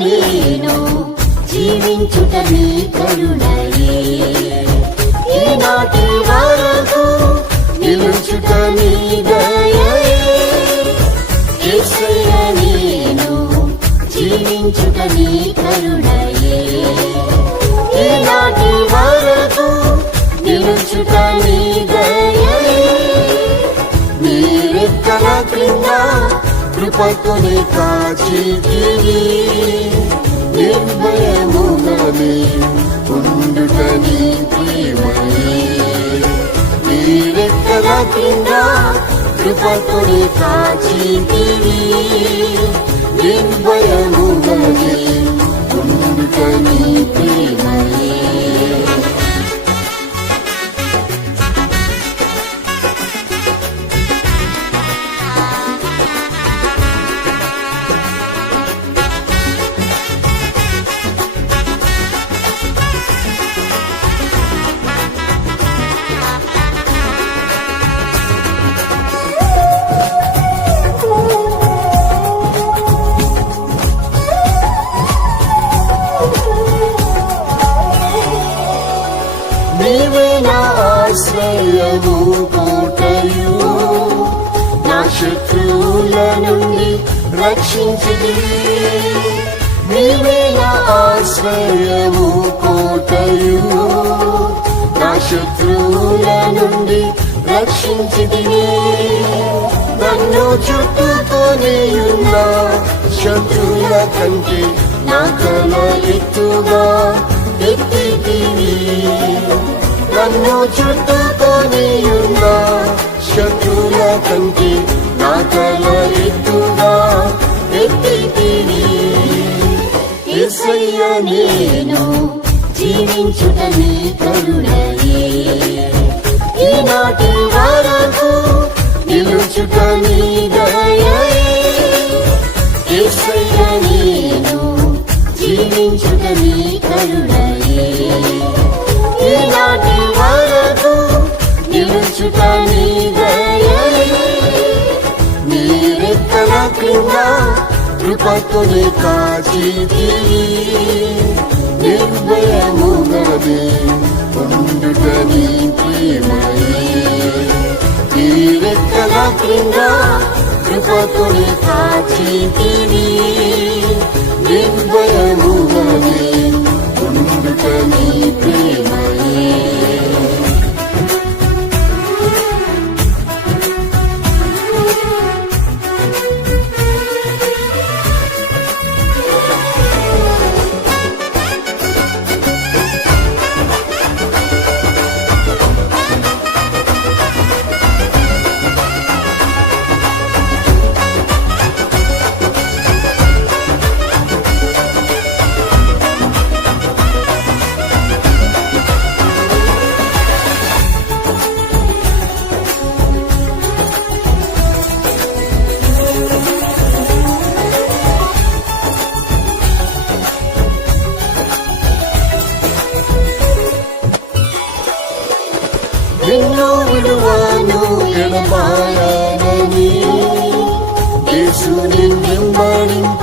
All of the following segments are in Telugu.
నేను జీవించుట నీ కరుణయే, ఈనాటి వరకు నిలుచుట నీ దయయే. యేసయ్య నేను జీవించుట నీ కరుణయే, ఈనాటి వరకు నిలుచుట నీ దయయే. నీ రెక్కల క్రింద కృపతోనే కాచితివి, నిర్భయముగానే ఉండుట నీ ప్రేమయే. నీ రెక్కల క్రింద కృపతోనే కాచితివి, నిర్భయముగానే ఉండుట నీ ప్రేమయే. నీవే నా ఆశ్రయము కోటయు, నా శత్రువుల నుండి రక్షించితివి. నీవే నా ఆశ్రయము కోటయు, నా శత్రువుల నుండి రక్షించితివి. నన్ను చుట్టుకొని ఉన్న శత్రువుల కంటే నా తల ఎత్తుగా ఎత్తితివి. నన్ను చుట్టుకొని ఉన్న శత్రువుల కంటే నా తల ఎత్తుగా ఎత్తితివి. యేసయ్య నేను జీవించుట నీ కరుణయే, ఈనాటి వరకు నిలుచుట నీ దయయే. యేసయ్య నేను జీవించుట నీ కరుణయే, ఈనాటి వరకు నిలుచుట నీ దయయే. నీ రెక్కల క్రింద కృపతోనే కాచితివి, నిర్భయముగానే ఉండుట నీ ప్రేమయే. నీ రెక్కల క్రింద కృపతోనే కాచితివి, నిర్భయముగానే ఉండుట నీ ప్రేమయే. నిన్ను విడువను ఎడబాయనని యేసు నిన్ను వెంబడింప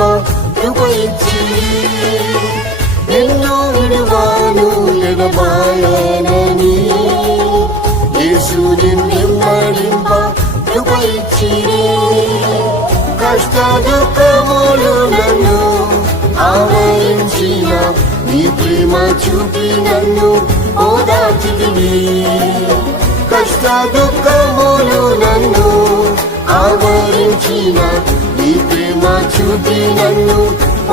కృప ఇచ్చి. నిన్ను విడువను ఎడబాయనని యేసు నిన్ను వెంబడింప కృప ఇచ్చి. కష్ట దుఃఖములు నన్ను ఆవరించిన నీ ప్రేమ చూపి నన్ను ఓదార్చితివి. కష్ట దుఃఖములు నన్ను ఆవరించిన నీ ప్రేమ చూపి నన్ను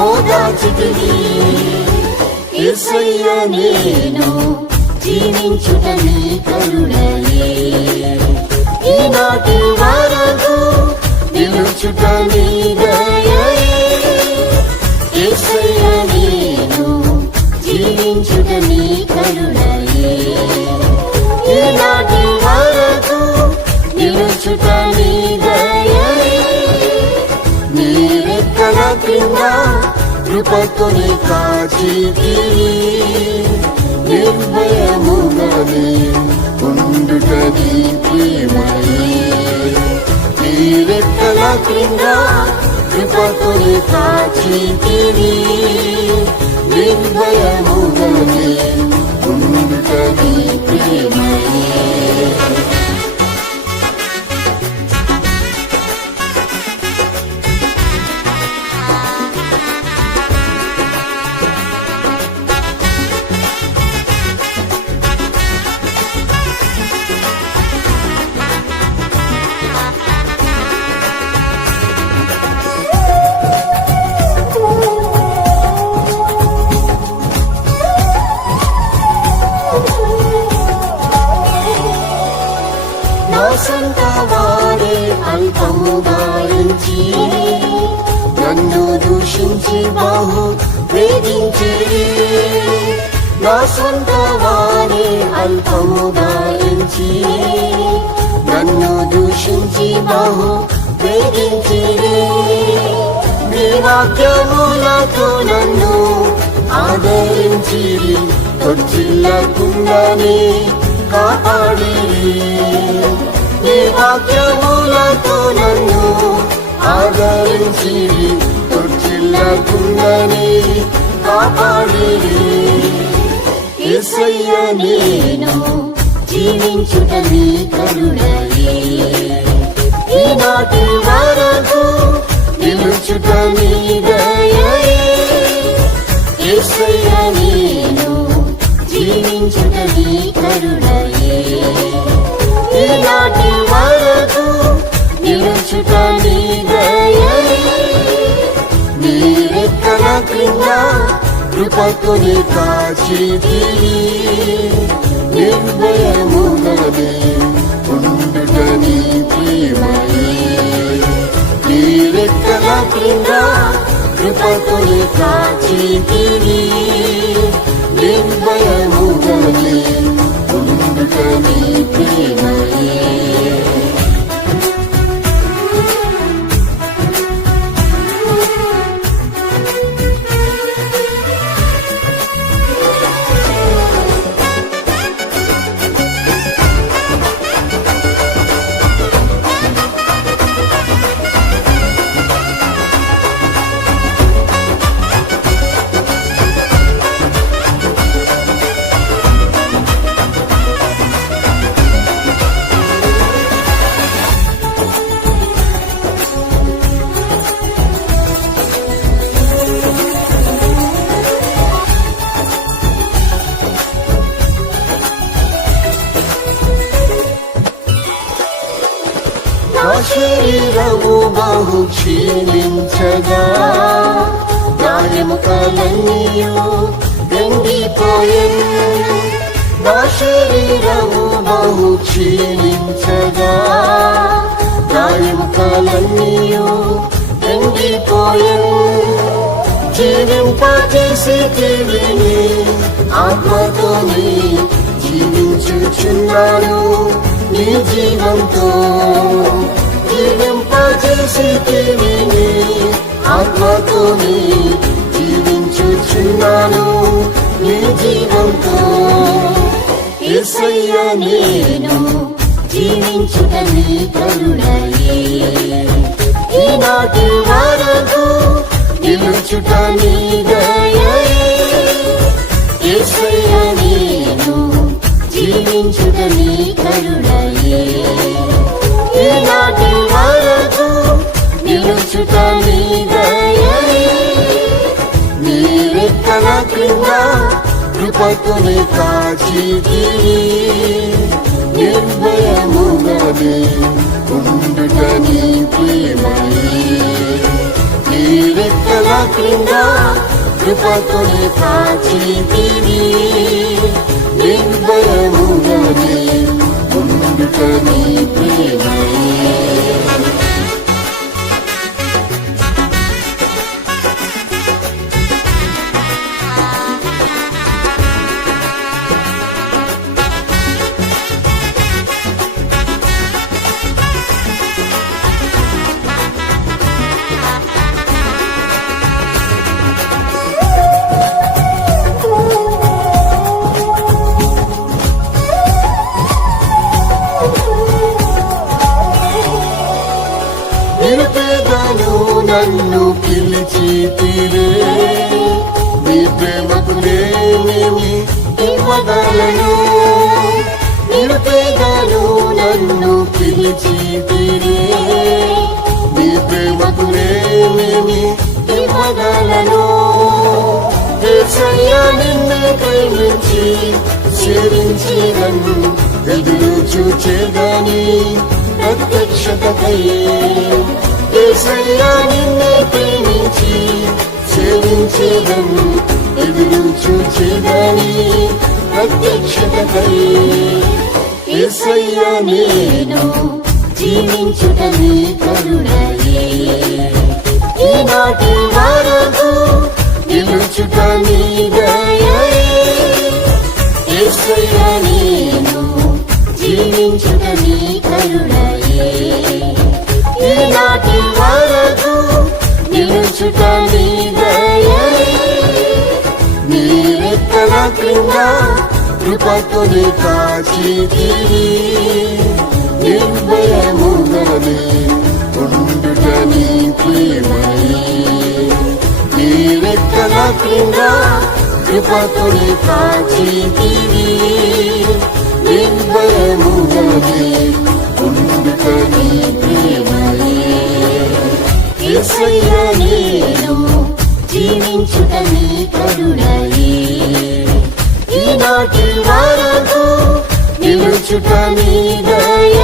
ఓదార్చితివి. యేసయ్య నేను జీవించుట నీ కరుణయే, ఈనాటి వరకు నిలుచుట నీ దయయే. యేసయ్య నేను జీవించుట నీ కరుణయే, ఈనాటి వరకు నిలుచుట నీ దయయే. నీ రెక్కల క్రింద కృపతోనే కాచితివి, నిర్భయముగానే ఉండుట నీ ప్రేమయే. నీ రెక్కల క్రింద కృపతోనే కాచితివి నిర్భయముగనే ఉండుట నీ ప్రేమయే సొంత వారే అల్పముగా ఎంచి నన్ను దూషించి బహు వేధించి నా సొంత వారే అల్పముగా ఎంచి నన్ను దూషించి బహు వేధించి నీ వాక్యములతో నన్ను ఆదరించి తొట్టిల్లకుండానే కాపాడిరి నీ వాక్యములతో నన్ను ఆదరించి తొట్టిల్లకుండానే కాపాడిరి యేసయ్య నేను జీవించుట నీ కరుణయే ఈనాటి వరకు నిలుచుట నీ దయయే యేసయ్య నేను జీవించుట నీ కరుణయే ఈనాటి వరకు నిలుచుట నీ దయయే నీ రెక్కల క్రింద కృపతోనే కాచితివి నిర్భయముగనే ఉండుట నీ ప్రేమయే నీ రెక్కల క్రింద కృపతోనే కాచితివి నిర్భయముగనే ఉండుట నీ ప్రేమయే శరీరము బహు క్షీణించగా గాయముకలన్నీయు వెండిపోయెను నా శరీరము బహు క్షీణించగా గాయముకలన్నీయు వెండిపోయెను జీవింపజేసేటివి ఆత్మతోని జీవించుచున్నాను నీ జీవంతో జీవింపజేసేటివి ఆత్మతోని జీవించుచున్నాను నీ జీవంతో యేసయ్య నేను జీవించుట నీ కరుణయే ఈనాటి వరకు నిలుచుట నీ దయయే యేసయ్య నేను జీవించుట నీ కరుణయే ఈనాటి వరకు నిలుచుట నీ దయయే నీ రెక్కల క్రింద కృపతోనే కాచితివి నిర్భయముగనే ఉండుట నీ ప్రేమయే నీ రెక్కల క్రింద కృపతోనే కాచితివి నిర్భయముగనే ఉండుట నీ ప్రేమయే నన్ను పిలిచితిరే నీ ప్రేమకు నేనేమి ఇవ్వగలను నిరుపేదను నన్ను పిలిచితిరే నీ ప్రేమకు నేనేమి ఇవ్వగలను యేసయ్యా నిన్నే ప్రేమించి సేవించేదను ఎదురు చూచేదాని ప్రత్యక్షతకై యేసయ్యా నిన్నే ప్రేమించి సేవించేదను ఎదురు చూచేదాని ప్రత్యక్షతకై యేసయ్యా నేను జీవించుట నీ కరుణయే ఈనాటి వరకు నిలుచుట నీ దయయే యేసయ్యా నేను జీవించుట నీ కరుణయే ఈనాటి వరకు నిలుచుట నీ దయయే నీ రెక్కల క్రింద కృపతోనే కాచితివి నిర్భయముగానే ఉండుట నీ ప్రేమయే నీ రెక్కల క్రింద కృపతోనే కాచితివి నిర్భయముగానే ఉండుట నీ ప్రేమయే యేసయ్యా నేను జీవించుట నీ కరుణయే ఈనాటి వరకు నిలుచుట నీ దయయే